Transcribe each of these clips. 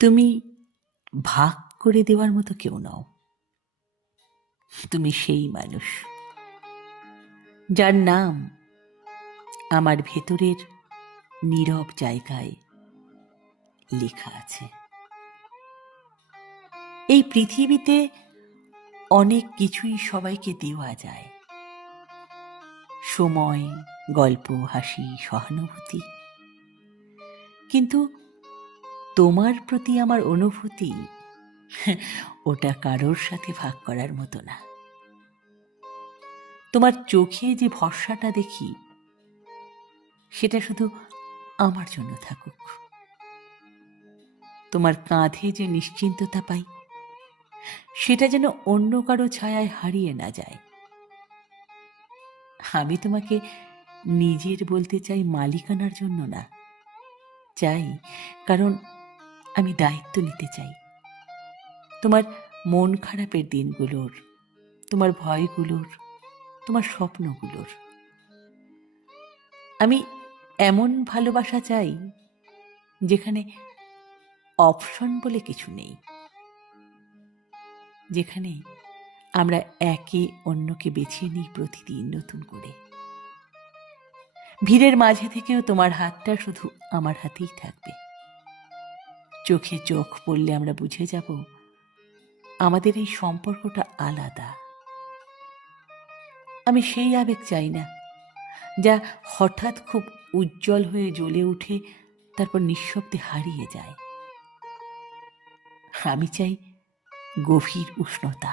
তুমি ভাগ করে দেওয়ার মতো কেউ নও। তুমি সেই মানুষ যার নাম আমার ভেতরের নীরব জায়গায় লেখা আছে। এই পৃথিবীতে অনেক কিছুই সবাইকে দেওয়া যায়, সময়, গল্প, হাসি, সহানুভূতি, কিন্তু তোমার প্রতি আমার অনুভূতি ওটা কারোর সাথে ভাগ করার মতো না। তোমার চোখে যে ভরসাটা দেখি সেটা শুধু আমার জন্য থাকুক। তোমার কাঁধে যে নিশ্চিন্ততা পাই সেটা যেন অন্য কারো ছায়ায় হারিয়ে না যায়। আমি তোমাকে নিজের বলতে চাই মালিকানার জন্য না, চাই কারণ আমি দায়িত্ব নিতে চাই। তোমার মন খারাপের দিনগুলোর, তোমার ভয়গুলোর, তোমার স্বপ্নগুলোর। আমি এমন ভালোবাসা চাই যেখানে অপশন বলে কিছু নেই, যেখানে আমরা একে অন্যকে বেছে নিই প্রতিদিন নতুন করে। ভিড়ের মাঝে থেকেও তোমার হাতটা শুধু আমার হাতেই থাকবে। চোখে চোখ পড়লে আমরা বুঝে যাব আমাদের এই সম্পর্কটা আলাদা। আমি সেই আবেগ চাই না যা হঠাৎ খুব উজ্জ্বল হয়ে জ্বলে উঠে তারপর নিঃশব্দে হারিয়ে যায়। আমি চাই গভীর উষ্ণতা,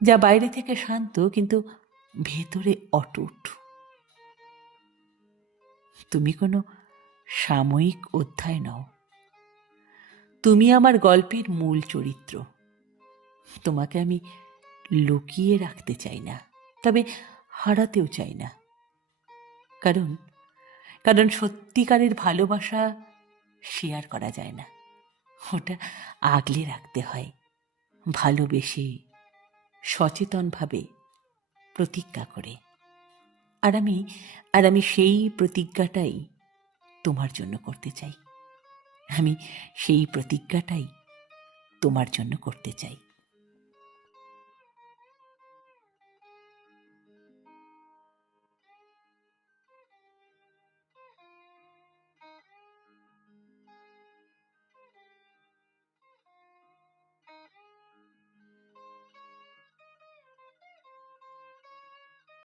যা বাইরে থেকে শান্ত কিন্তু ভেতরে অটুট। তুমি কোনো সাময়িক অধ্যায় নও, তুমি আমার গল্পের মূল চরিত্র। তোমাকে আমি লুকিয়ে রাখতে চাই না, তবে হারাতেও চাই না। কারণ কারণ সত্যিকারের ভালোবাসা শেয়ার করা যায় না, ওটা আগলে রাখতে হয়, ভালোবেসে সচেতনভাবে প্রতিজ্ঞা করে। আর আমি সেই প্রতিজ্ঞাটাই তোমার জন্য করতে চাই। আমি সেই প্রতিজ্ঞাটাই তোমার জন্য করতে চাই।